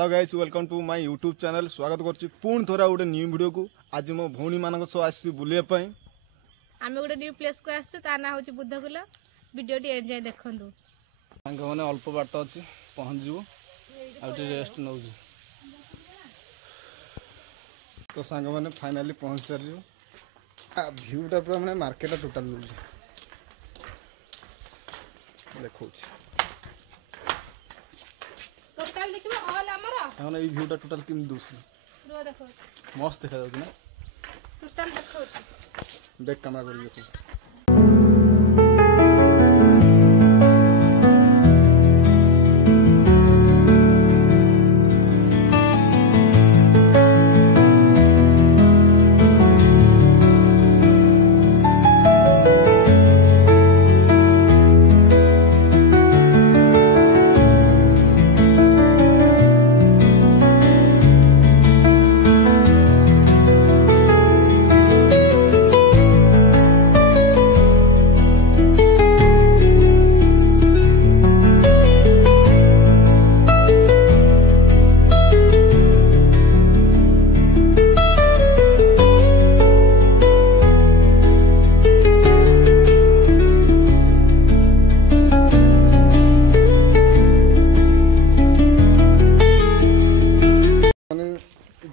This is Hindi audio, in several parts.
Hello guys, welcome to my YouTube channel. स्वागत करछि पुणी थोड़ा गोटे न्यू वीडियो को। आज मो भौणी मानक सह आसी बुलिया पई आमे गोटे न्यू प्लेस को आछू। ता ना होची बुद्धकुला। वीडियो टी एंजॉय देखंदु। सांग माने अल्प बाट अछि, पहुंच जिवो आ रेस्ट नौ। तो सांग माने फाइनली पहुंच सारियो। आ व्यूटा पूरा माने मार्केट टोटल देखो टोटल देखिबो ऑल हमरा माने ई व्यूटा टोटल किम दोसी रो देखो मस्त देखा जाउछ ना। टोटल देखो बैक कैमरा कर देखो।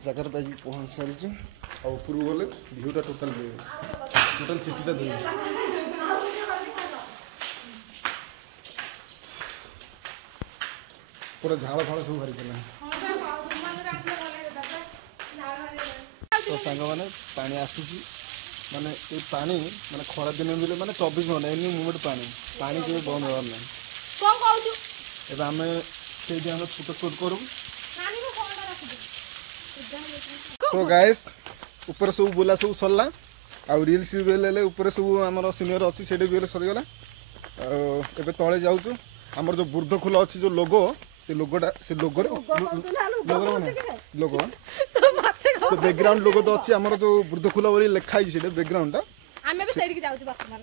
जगह पे पहुंच सारी ऊपर गले व्यूटा टोटल सिटीटा देख पूरा झाड़ फाड़ सब भरी गला। तो सांग माने पानी आसुची माने ए पानी माने खरा दिन मिले माने 24 घंटा एनी मोमेंट पानी के बंद होर नै। कोन कहू एबे हमें से जे हम फोटो शूट करू। सो गाइस ऊपर सब बुला सब सरला आ रील्स बेले ऊपर सब हमर सीनियर अछि सेडे बेले सर गला। एबे तळे जाउछु हमर जो बुर्ध खुला अछि जो लोगो से लोगोटा से लोगो तो बैकग्राउंड लोगो तो अछि हमर जो बुर्ध खुला बोली लिखा है सेडे बैकग्राउंडटा आमे बे सेडी के जाउछु वर्तमान।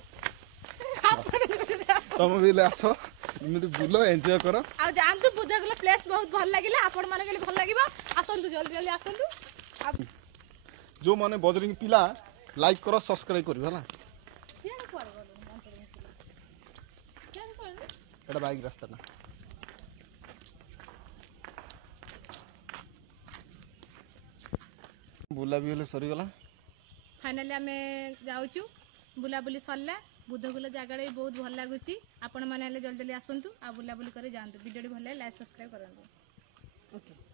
तुम भी आसो इमिति बुलो एन्जॉय करो आ जानतु बुद्धकुला प्लेस बहुत भल लागिला। आपण माने के भल लागिबा आसंतु जल्दी जल्दी आसंतु। जो माने बजरिंग पिला लाइक करो सब्सक्राइब करियो हला। एटा बाइक रास्ता ना बुला भी होले सरी गला। फाइनली आमे जाउछु बुला बुली सरला। बुद्धकुला जगह भी बहुत भल लागुची। आपण माने जल्दी जल्दी आसंतु आ बुला बुली करे जानतु। वीडियो भल लाइक सब्सक्राइब करंतु। ओके।